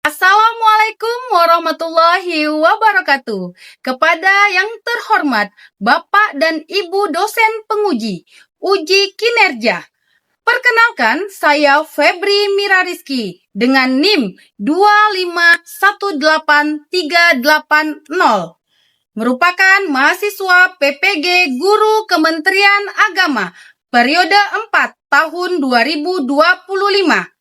Assalamualaikum warahmatullahi wabarakatuh. Kepada yang terhormat Bapak dan Ibu dosen penguji uji kinerja. Perkenalkan, saya Febri Mirariski dengan NIM 2518380. Merupakan mahasiswa PPG Guru Kementerian Agama periode 4 tahun 2025.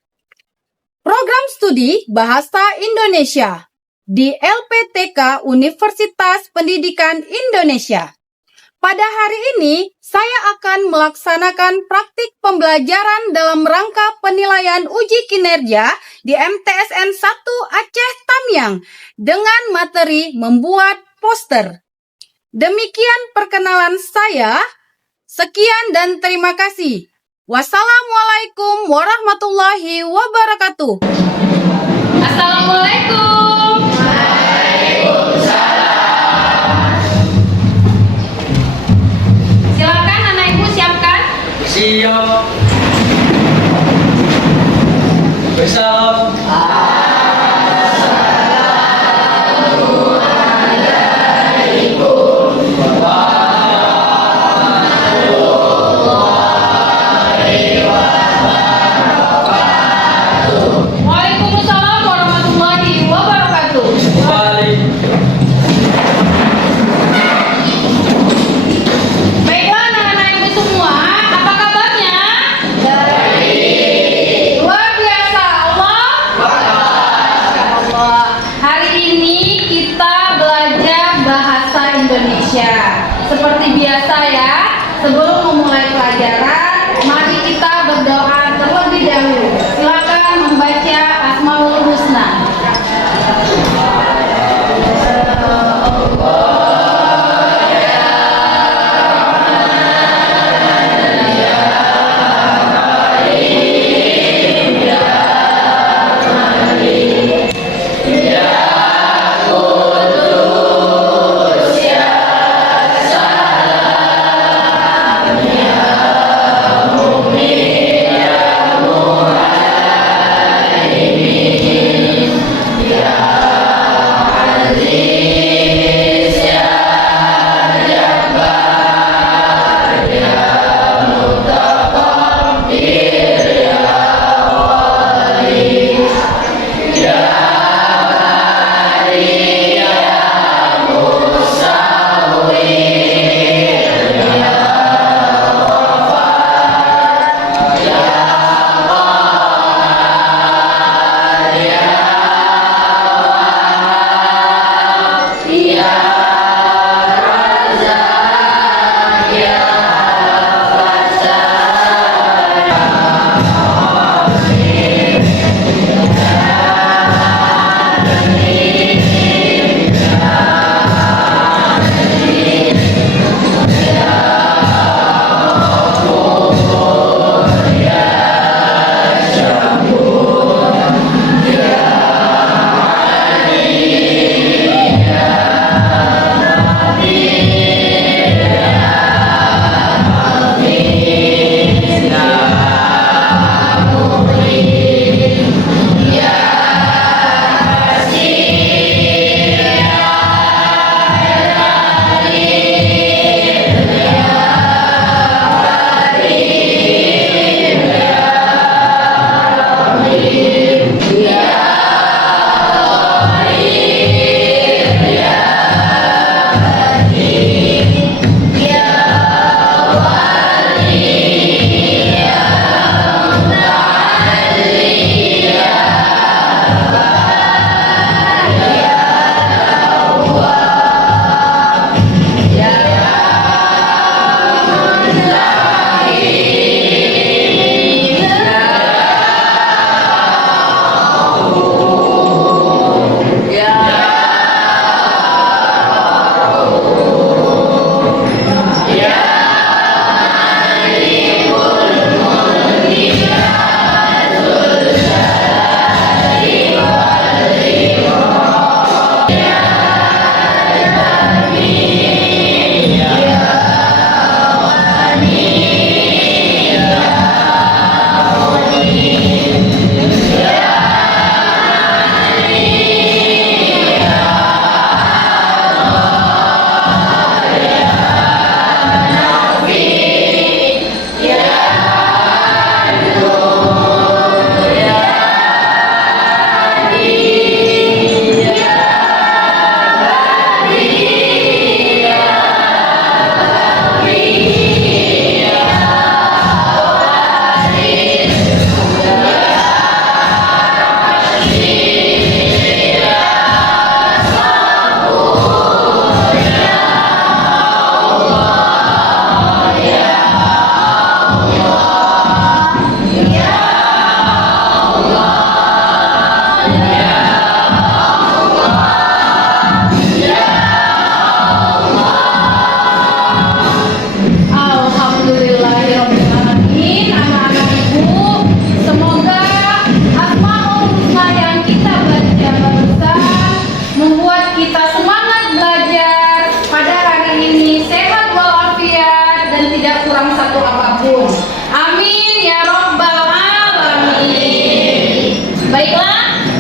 Program Studi Bahasa Indonesia di LPTK Universitas Pendidikan Indonesia. Pada hari ini, saya akan melaksanakan praktik pembelajaran dalam rangka penilaian uji kinerja di MTSN 1 Aceh Tamiang dengan materi membuat poster. Demikian perkenalan saya. Sekian dan terima kasih. Wassalamualaikum warahmatullahi wabarakatuh. Assalamualaikum. Silakan anak ibu siapkan. Siap. Bersalam. Waalaikumsalam warahmatullahi wabarakatuh. Balik. Baiklah anak-anak ibu semua, apa kabarnya? Baik. Luar biasa, Allah.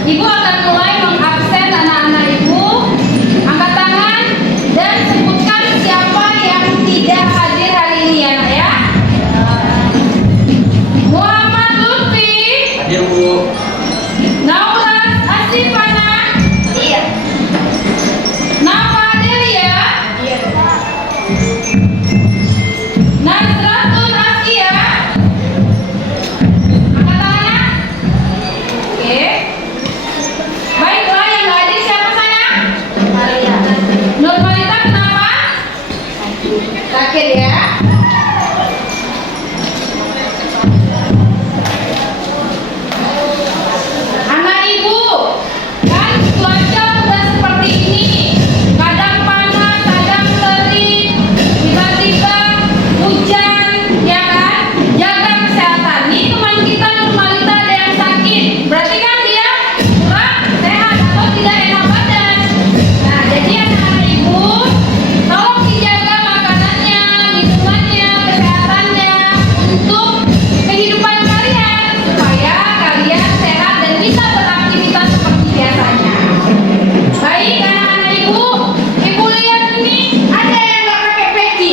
Ibu akan mulai mengabsen anak-anak ibu. Angkat tangan dan sebutkan siapa yang tidak hadir hari ini ya nak ya. Muhammad Lutfi, Hadir Bu. Naulas Asifana, Iya. Nafa Delia, Iya. Nazratul Asia. Angkat tangannya. Oke. Baiklah, yang nggak hadir siapa sayang? Maria. Nurmalita kenapa? Sakit ya. Anak ibu, kan cuaca udah seperti ini. Kadang panas, kadang terik, tiba-tiba hujan, ya kan? Jaga kesehatan. Nih teman kita Nurmalita ada yang sakit. Berarti kan dia kurang sehat atau tidak enak badan. Nah, jadi anak-anak ibu, tolong dijaga makanannya, minumannya, kesehatannya untuk kehidupan kalian supaya kalian sehat dan bisa beraktivitas seperti biasanya. Baik anak-anak ibu, ibu lihat ini ada yang nggak pakai peci.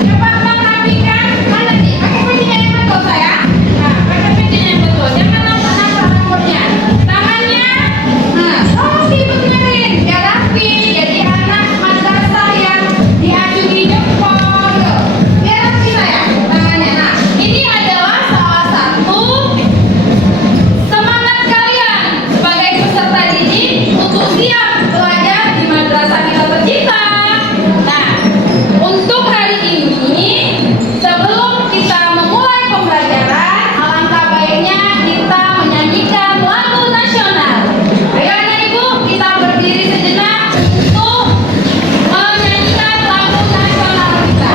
Coba bang rapikan, mana nih? Pakai pecinya yang betul saya. Nah, pakai pecinya yang betul. Jangan nampak-nampak rambutnya. Tangannya, nah, tolong dibenerin biar rapi. Jadi anak madrasah yang diacungi jempol, biar rapi saya tangannya. Nah, ini adalah salah satu semangat kalian sebagai peserta didik untuk siap belajar di madrasah kita tercinta. Nah, untuk hari ini sebelum kita memulai pembelajaran, alangkah baiknya kita menyanyikan lagu nasional. Ayo anak ibu, kita berdiri sejenak untuk menyanyikan lagu nasional kita.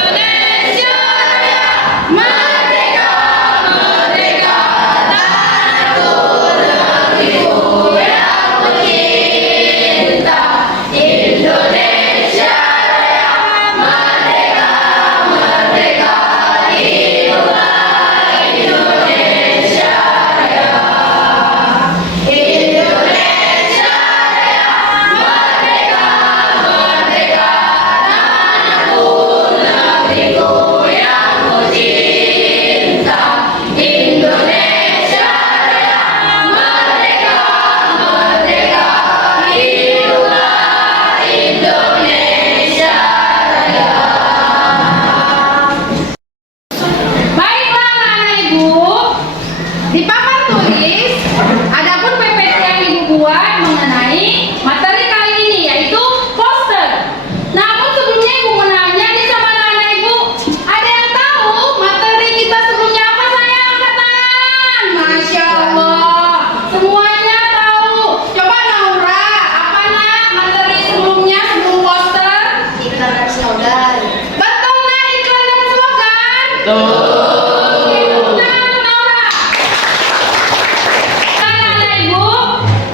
Indonesia Raya, merdeka, merdeka, tanahku negeriku yang tercinta. Indonesia Raya, merdeka, merdeka, hiduplah Indonesia Raya. Indonesia Raya, merdeka, merdeka, tanahku negeriku yang tercinta. Indonesia Raya, merdeka, merdeka, hiduplah Indonesia Raya. Baiklah anak ibu, di papan tulis adapun PPT yang ibu buat mengenai materi kali ini yaitu poster. Namun sebelumnya ibu menanya nih sama anak-anak ibu, ada yang tahu materi kita sebelumnya apa sayang? Angkat tangan. Masya Allah, semuanya tahu. Coba Naura, apa nak materi sebelumnya sebelum poster? Iklan dan slogan. Betul nak, iklan dan slogan. Nah, Naura. Anak-anak ibu,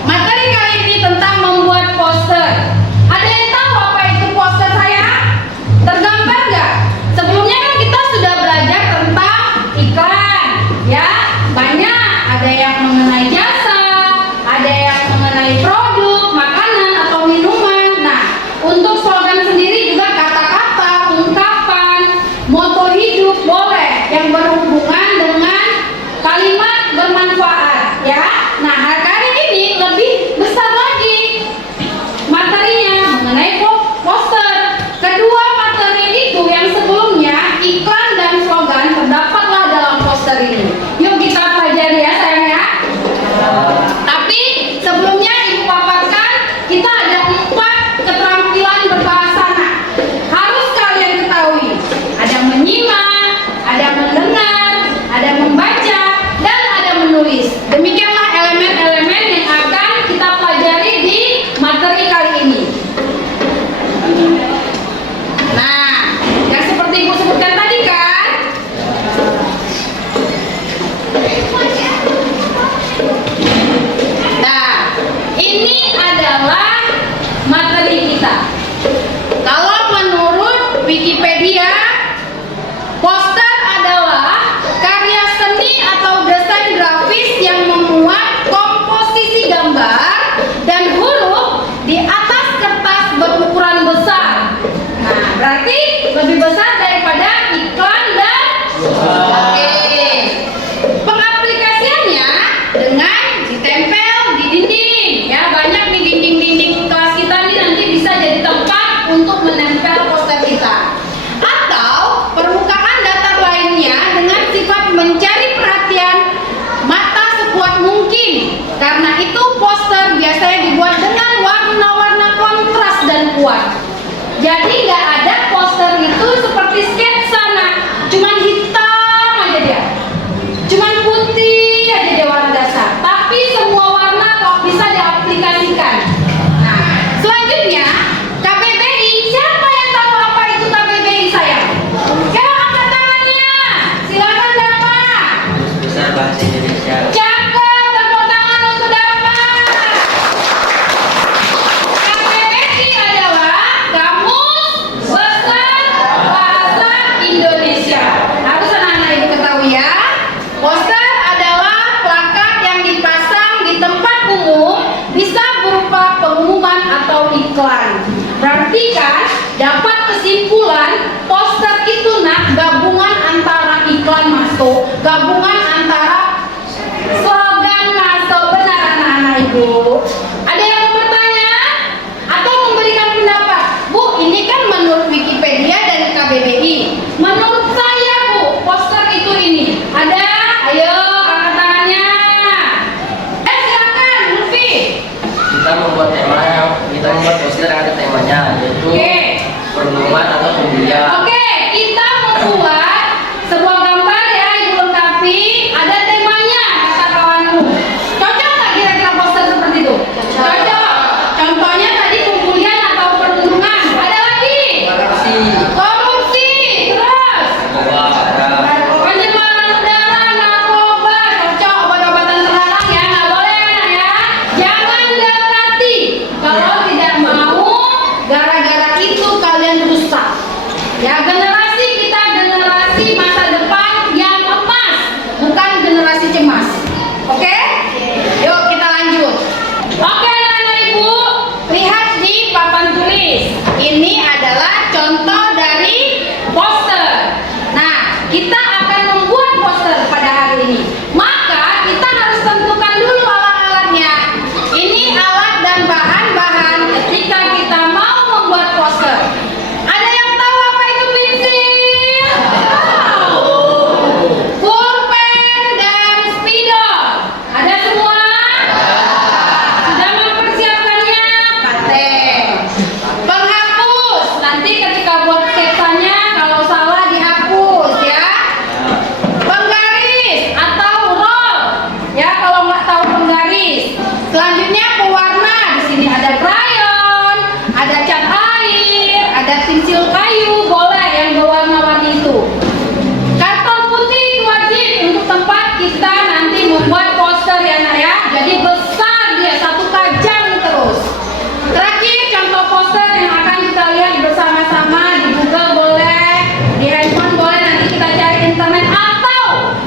materi kali ini tentang membuat poster. Ada yang tahu apa itu poster saya? Tergambar nggak? Sebelumnya kan kita sudah belajar tentang iklan, ya banyak. Ada yang mengenai jasa, ada yang mengenai produk, makanan atau minuman. Nah, untuk slogan sendiri juga kata-kata, ungkapan, moto hidup boleh yang berhubungan dengan kalimat Karena itu poster biasanya dibuat dengan warna-warna kontras dan kuat. Jadi nggak ada poster itu seperti sketsa, nah, cuman hitam aja dia, cuman putih aja dia warna dasar. Tapi semua warna kok bisa diaplikasikan. Nah, selanjutnya KBBI. Siapa yang tahu apa itu KBBI sayang? Coba angkat tangannya. Silakan dapat. Besar Bahasa Indonesia. Cakep, tepuk tangan untuk dapat. KBBI adalah Kamus Besar Bahasa Indonesia. Harus anak-anak ibu ketahui ya. Poster adalah plakat yang dipasang di tempat umum, bisa berupa pengumuman atau iklan. Berarti kan dapat kesimpulan poster itu nak gabungan antara iklan masuk, gabungan antara slogan masuk. Benar anak-anak ibu? Ada yang mau bertanya atau memberikan pendapat? Bu, ini kan menurut Wikipedia dari KBBI. Menurut saya Bu, poster itu ini. Ada? Ayo angkat tangannya. Silakan Lutfi. Kita membuat poster ada temanya, yaitu Oke. pengumuman atau pembelian. Oke, kita membuat sebuah gambar ya, ibu lengkapi. Ada temanya, kata kawanmu. Cocok nggak kira-kira poster seperti itu? Cocok. Contohnya tadi pembulian atau perundungan. Ada lagi? Korupsi. Korupsi. Terus? Pencemaran udara, narkoba. Cocok, obat-obatan terlarang ya, nggak boleh anak ya. Jangan dekati. Kalau tidak mau, gara-gara itu kalian rusak. Ya, generasi kita generasi masa depan yang emas, bukan generasi cemas. Oke? Yuk kita lanjut. Oke anak-anak ibu, lihat di papan tulis. Ini adalah contoh dari poster. Nah, kita akan membuat poster pada hari ini. Maka kita harus tentukan dulu alat-alatnya. Ini alat dan bahan-bahan ketika kita mau membuat poster. Ada yang tahu apa itu pensil? Pulpen dan spidol. Ada semua? Sudah mempersiapkannya? Paten. Penghapus. Nanti ketika buat sketsanya kalau salah dihapus ya. Penggaris atau roll. Ya, kalau nggak tahu penggaris. Selanjutnya pewarna. Di sini ada krayon, ada cat air, ada pensil kayu, boleh yang berwarna-warni itu. Karton putih itu wajib untuk tempat kita nanti membuat poster ya nak ya. Jadi besar dia, 1 kajang terus. Terakhir contoh poster yang akan kita lihat bersama-sama di Google boleh, di handphone boleh, nanti kita cari internet atau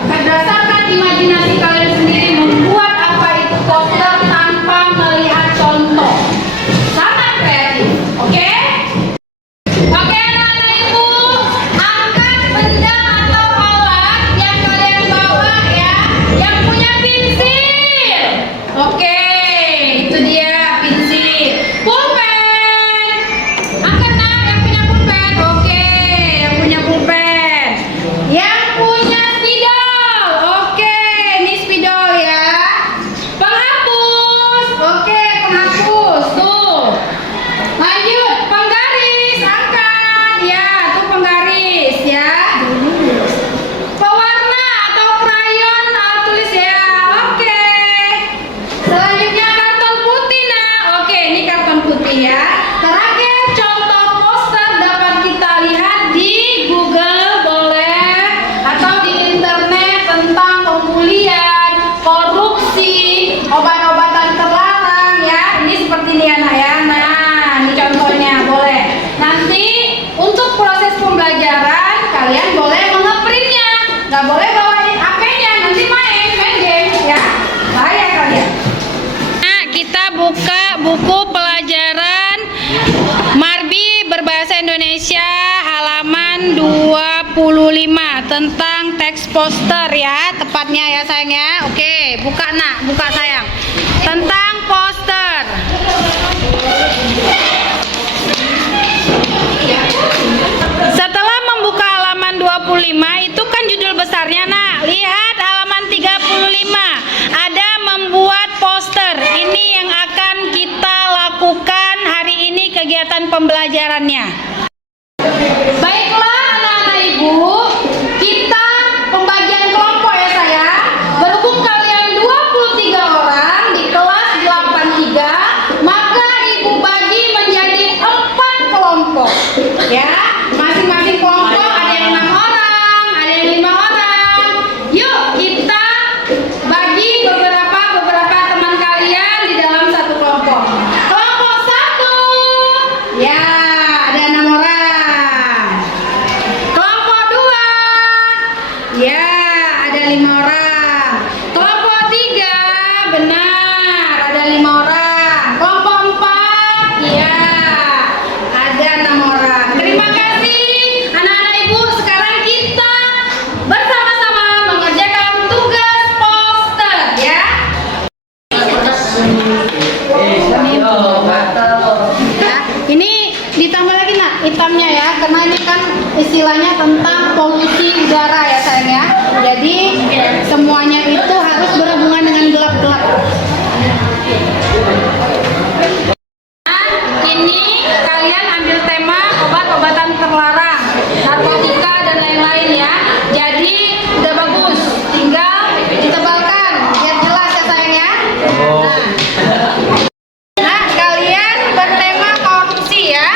berdasarkan imajinasi kalian sendiri membuat apa itu poster tanpa melihat contoh. Sangat kreatif, oke? Oke anak-anak ibu, angkat benda atau alat yang kalian bawa ya, yang punya pensil. Oke, itu dia pensil. Pulpen, angkat nak yang punya pulpen. Oke, yang punya pulpen. Yang punya spidol. Oke, ini spidol ya. Penghapus. Oke, penghapus tuh. Lanjut, penggaris, angkat. Ya, tuh penggaris ya. Pewarna atau krayon, tulis ya. Oke. Selanjutnya karton putih nah. Oke, ini karton putih ya. Terakhir contoh poster dapat kita lihat di Google boleh atau di internet tentang pembulian, korupsi, obat-obatan terlarang ya. Ini seperti ini anak ya. Nah, ini contohnya boleh. Nanti untuk proses pembelajaran kalian boleh mengeprintnya, nggak boleh bawain HP-nya nanti main game ya. Bahaya kalian. Nah, kita buka buku pelajaran Marbi Berbahasa Indonesia halaman 25 tentang teks poster ya, tepatnya ya sayang ya. Oke, buka nak, buka sayang. Tentang poster. Setelah membuka halaman 25 itu kan judul besarnya nak. Lihat halaman 35. Ada membuat poster pembelajarannya. Baiklah anak-anak ibu, kita pembagian kelompok ya sayang. Berhubung kalian 23 orang di kelas 83, maka ibu bagi menjadi 4 kelompok. Ya, masing-masing kelompok ada yang 6 orang, ada yang 5 orang. Yuk kita bagi beberapa teman kalian di dalam satu kelompok. Kelompok 1, ya ada 6 orang. Kelompok 2, ya ada 5 orang. Kelompok 3, benar ada 5 orang. Kelompok 4, ya ada 6 orang. Terima kasih anak-anak ibu. Sekarang kita bersama-sama mengerjakan tugas poster ya. Ya, ini ditambah lagi nak hitamnya ya, karena ini kan istilahnya tentang polusi udara ya sayang ya. Jadi semuanya itu harus berhubungan dengan gelap-gelap. Nah, ini kalian ambil tema obat-obatan terlarang, narkotika dan lain-lain ya. Jadi udah bagus, tinggal ditebalkan biar jelas ya sayang ya. Nah, kalian bertema korupsi ya.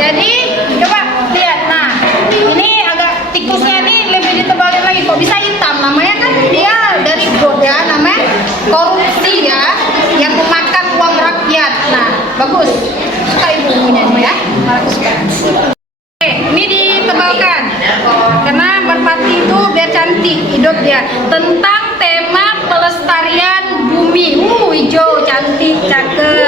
Jadi coba lihat. Nah, ini agak tikusnya nih lebih ditebalin lagi. Kok bisa hitam? Namanya kan dia dari God ya, namanya korupsi ya, yang memakan uang rakyat. Nah, bagus. Suka ibunya nih ya. Aku suka. Oke, ini ditebalkan. Karena merpati itu biar cantik hidup dia. Tentang tema pelestarian bumi. Hijau, cantik, cakep.